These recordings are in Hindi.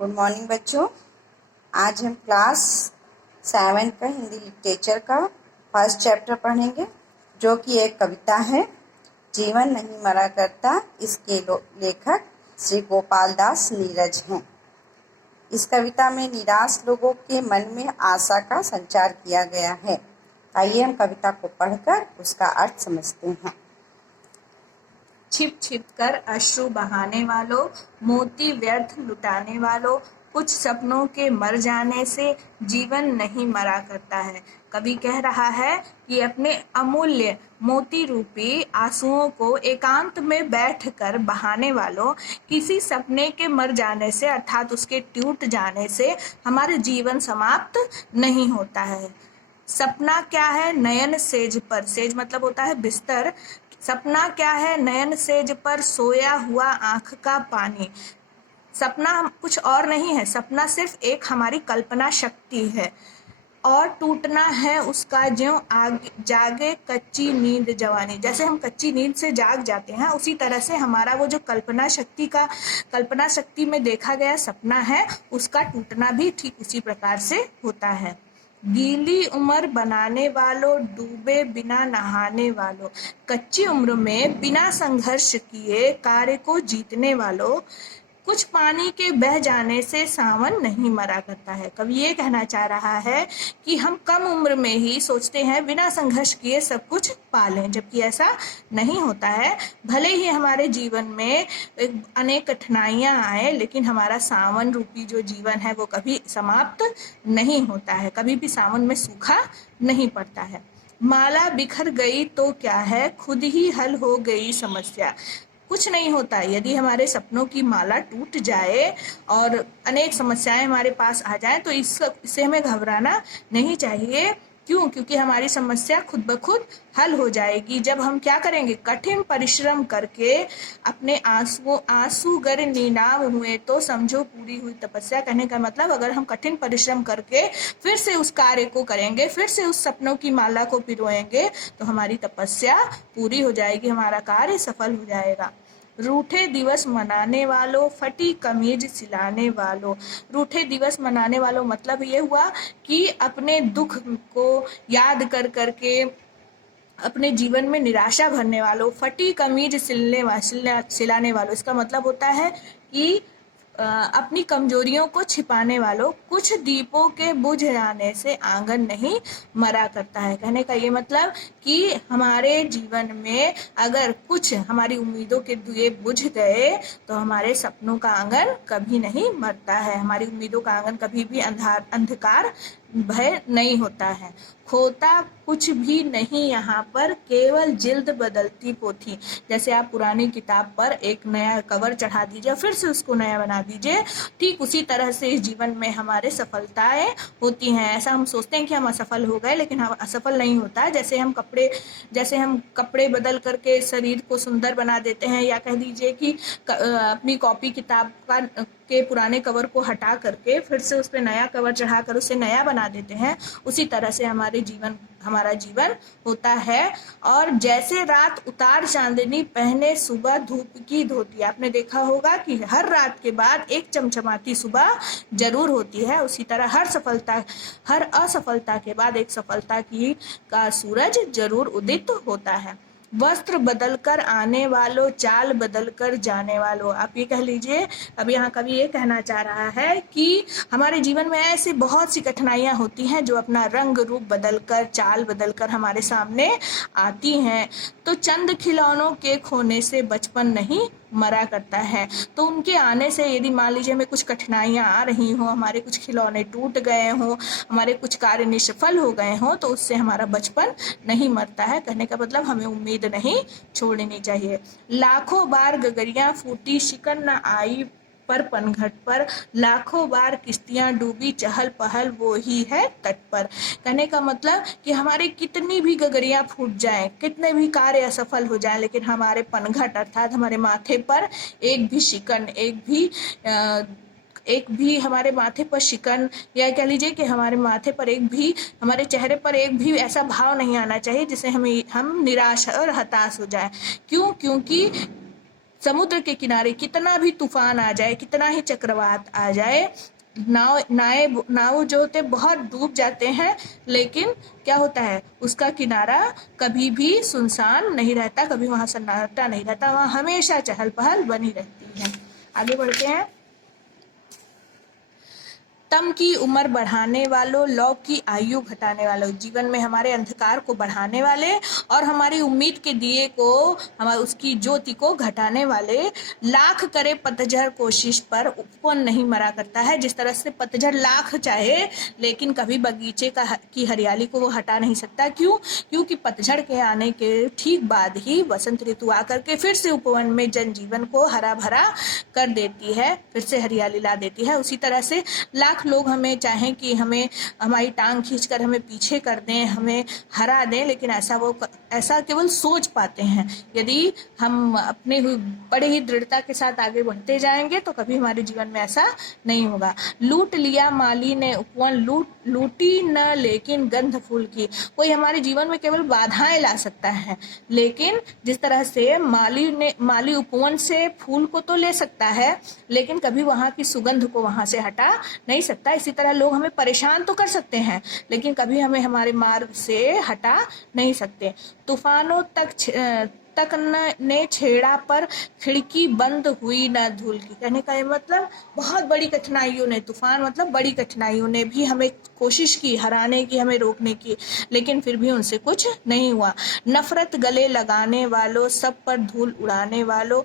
गुड मॉर्निंग बच्चों। आज हम क्लास 7 का हिंदी लिटरेचर का फर्स्ट चैप्टर पढ़ेंगे, जो कि एक कविता है। जीवन नहीं मरा करता। इसके लेखक श्री गोपाल दास नीरज हैं। इस कविता में निराश लोगों के मन में आशा का संचार किया गया है। आइए हम कविता को पढ़कर उसका अर्थ समझते हैं। छिप छिप कर अश्रु बहाने वालों, मोती व्यर्थ लुटाने वालों, कुछ सपनों के मर जाने से जीवन नहीं मरा करता है। कवि कह रहा है कि अपने अमूल्य मोती रूपी आंसुओं को एकांत में बैठकर बहाने वालों, किसी सपने के मर जाने से अर्थात उसके टूट जाने से हमारे जीवन समाप्त नहीं होता है। सपना क्या है? नयन सेज पर, सेज मतलब होता है बिस्तर। सपना क्या है? नयन सेज पर सोया हुआ आंख का पानी। सपना कुछ और नहीं है, सपना सिर्फ एक हमारी कल्पना शक्ति है। और टूटना है उसका ज्यों आगे जागे कच्ची नींद जवानी। जैसे हम कच्ची नींद से जाग जाते हैं, उसी तरह से हमारा वो जो कल्पना शक्ति में देखा गया सपना है, उसका टूटना भी ठीक उसी प्रकार से होता है। गीली उम्र बनाने वालों, डूबे बिना नहाने वालों, कच्ची उम्र में बिना संघर्ष किए कार्य को जीतने वालों, कुछ पानी के बह जाने से सावन नहीं मरा करता है। कवि ये कहना चाह रहा है कि हम कम उम्र में ही सोचते हैं बिना संघर्ष किए सब कुछ पा लें, जबकि ऐसा नहीं होता है। भले ही हमारे जीवन में अनेक कठिनाइयां आए, लेकिन हमारा सावन रूपी जो जीवन है वो कभी समाप्त नहीं होता है, कभी भी सावन में सूखा नहीं पड़ता है। माला बिखर गई तो क्या है, खुद ही हल हो गई समस्या। कुछ नहीं होता यदि हमारे सपनों की माला टूट जाए और अनेक समस्याएं हमारे पास आ जाएं, तो इससे हमें घबराना नहीं चाहिए। क्यों? क्योंकि हमारी समस्या खुद ब खुद हल हो जाएगी जब हम क्या करेंगे, कठिन परिश्रम करके अपने आंसू गर नीलाम हुए तो समझो पूरी हुई तपस्या। कहने का मतलब, अगर हम कठिन परिश्रम करके फिर से उस कार्य को करेंगे, फिर से उस सपनों की माला को पिरोएंगे, तो हमारी तपस्या पूरी हो जाएगी, हमारा कार्य सफल हो जाएगा। रूठे दिवस मनाने वालों, फटी कमीज सिलाने वालों। रूठे दिवस मनाने वालों मतलब ये हुआ कि अपने दुख को याद कर करके अपने जीवन में निराशा भरने वालों। फटी कमीज सिलाने वालों, इसका मतलब होता है कि अपनी कमजोरियों को छिपाने वालों। कुछ दीपों के बुझ जाने से आंगन नहीं मरा करता है। कहने का ये मतलब कि हमारे जीवन में अगर कुछ हमारी उम्मीदों के दिए बुझ गए तो हमारे सपनों का आंगन कभी नहीं मरता है, हमारी उम्मीदों का आंगन कभी भी अंधकार भय नहीं होता है। खोता कुछ भी नहीं यहाँ पर, केवल जिल्द बदलती पोथी। जैसे आप पुरानी किताब पर एक नया कवर चढ़ा दीजिए, फिर से उसको नया बना दीजिए, ठीक उसी तरह से इस जीवन में हमारे सफलताएं होती हैं। ऐसा हम सोचते हैं कि हम असफल हो गए, लेकिन हम असफल नहीं होता है। जैसे हम कपड़े बदल करके शरीर को सुंदर बना देते हैं, या कह दीजिए कि अपनी कॉपी किताब के पुराने कवर को हटा करके फिर से उस पर नया कवर चढ़ाकर उसे नया बना देते हैं, उसी तरह से हमारा जीवन होता है। और जैसे रात उतार चांदनी पहने सुबह धूप की धोती। आपने देखा होगा कि हर रात के बाद एक चमचमाती सुबह जरूर होती है, उसी तरह हर असफलता के बाद एक सफलता का सूरज जरूर उदित होता है। वस्त्र बदलकर आने वालों, चाल बदलकर जाने वालों। आप ये कह लीजिए, अब यहाँ कवि ये कहना चाह रहा है कि हमारे जीवन में ऐसी बहुत सी कठिनाइयां होती हैं जो अपना रंग रूप बदलकर, चाल बदलकर हमारे सामने आती हैं। तो चंद खिलौनों के खोने से बचपन नहीं मरा करता है। तो उनके आने से यदि मान लीजिए हमें कुछ कठिनाइयां आ रही हों, हमारे कुछ खिलौने टूट गए हों, हमारे कुछ कार्य निष्फल हो गए हों, तो उससे हमारा बचपन नहीं मरता है। कहने का मतलब हमें उम्मीद नहीं छोड़नी चाहिए। लाखों बार गगरियां फूटी, शिकन न आई पर पनघट पर, लाखों बार किश्तियां डूबी, चहल पहल वो ही है तट पर। कहने का मतलब कि हमारे कितनी भी गगरियां फूट जाएं, कितने भी कार्य असफल हो जाएं, लेकिन हमारे पनघट अर्थात हमारे माथे पर एक भी शिकन, एक भी हमारे माथे पर शिकन, या कह लीजिए कि हमारे माथे पर हमारे चेहरे पर एक भी ऐसा भाव नहीं आना चाहिए जिससे हम निराश और हताश हो जाए। क्यों? क्योंकि समुद्र के किनारे कितना भी तूफान आ जाए, कितना ही चक्रवात आ जाए, नाव जो होते बहुत डूब जाते हैं, लेकिन क्या होता है, उसका किनारा कभी भी सुनसान नहीं रहता, कभी वहां सन्नाटा नहीं रहता, वहां हमेशा चहल पहल बनी रहती है। आगे बढ़ते हैं। तम की उम्र बढ़ाने वालों, लौ की आयु घटाने वालों, जीवन में हमारे अंधकार को बढ़ाने वाले और हमारी उम्मीद के दिए को, हमारी उसकी ज्योति को घटाने वाले, लाख करे पतझड़ कोशिश पर उपवन नहीं मरा करता है। जिस तरह से पतझड़ लाख चाहे लेकिन कभी बगीचे की हरियाली को वो हटा नहीं सकता। क्यों? क्योंकि पतझड़ के आने के ठीक बाद ही वसंत ऋतु आकर के फिर से उपवन में जनजीवन को हरा भरा कर देती है, फिर से हरियाली ला देती है। उसी तरह से लाख लोग हमें चाहें कि हमें हमारी टांग खींचकर हमें पीछे कर दें, हमें हरा दें, लेकिन ऐसा केवल सोच पाते हैं। यदि हम अपने बड़े ही दृढ़ता के साथ आगे बढ़ते जाएंगे तो कभी हमारे जीवन में ऐसा नहीं होगा। लूट लिया माली ने उपवन, लूटी न लेकिन गंध फूल की। कोई हमारे जीवन में केवल बाधाएं ला सकता है, लेकिन जिस तरह से माली उपवन से फूल को तो ले सकता है, लेकिन कभी वहां की सुगंध को वहां से हटा नहीं सकता। इसी तरह लोग हमें परेशान तो कर सकते हैं, लेकिन कभी हमें हमारे मार्ग से हटा नहीं सकते। तूफानों तक ने छेड़ा पर खिड़की बंद हुई न धूल की। कहने का ये मतलब बहुत बड़ी कठिनाइयों ने, तूफान मतलब बड़ी कठिनाइयों ने भी हमें कोशिश की हराने की, हमें रोकने की, लेकिन फिर भी उनसे कुछ नहीं हुआ। नफरत गले लगाने वालों, सब पर धूल उड़ाने वालों,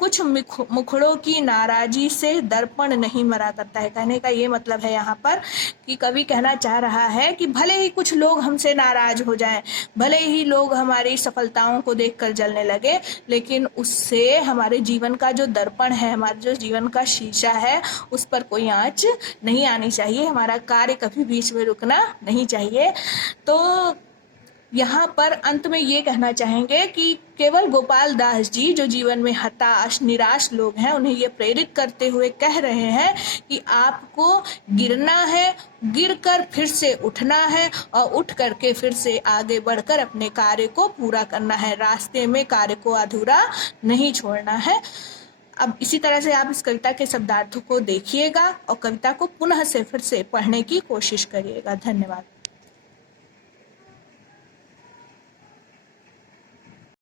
कुछ मुखड़ों की नाराजी से दर्पण नहीं मरा करता है। कहने का ये मतलब है यहाँ पर कि कवि कहना चाह रहा है कि भले ही कुछ लोग हमसे नाराज हो जाएं, भले ही लोग हमारी सफलताओं को देखकर जलने लगे, लेकिन उससे हमारे जीवन का जो दर्पण है, हमारे जो जीवन का शीशा है, उस पर कोई आंच नहीं आनी चाहिए। हमारा कार्य कभी बीच में रुकना नहीं चाहिए। तो यहाँ पर अंत में ये कहना चाहेंगे कि केवल गोपाल दास जी जो जीवन में हताश निराश लोग हैं, उन्हें ये प्रेरित करते हुए कह रहे हैं कि आपको गिरना है, गिरकर फिर से उठना है और उठ करके फिर से आगे बढ़कर अपने कार्य को पूरा करना है। रास्ते में कार्य को अधूरा नहीं छोड़ना है। अब इसी तरह से आप इस कविता के शब्दार्थों को देखिएगा और कविता को पुनः से फिर से पढ़ने की कोशिश करिएगा। धन्यवाद।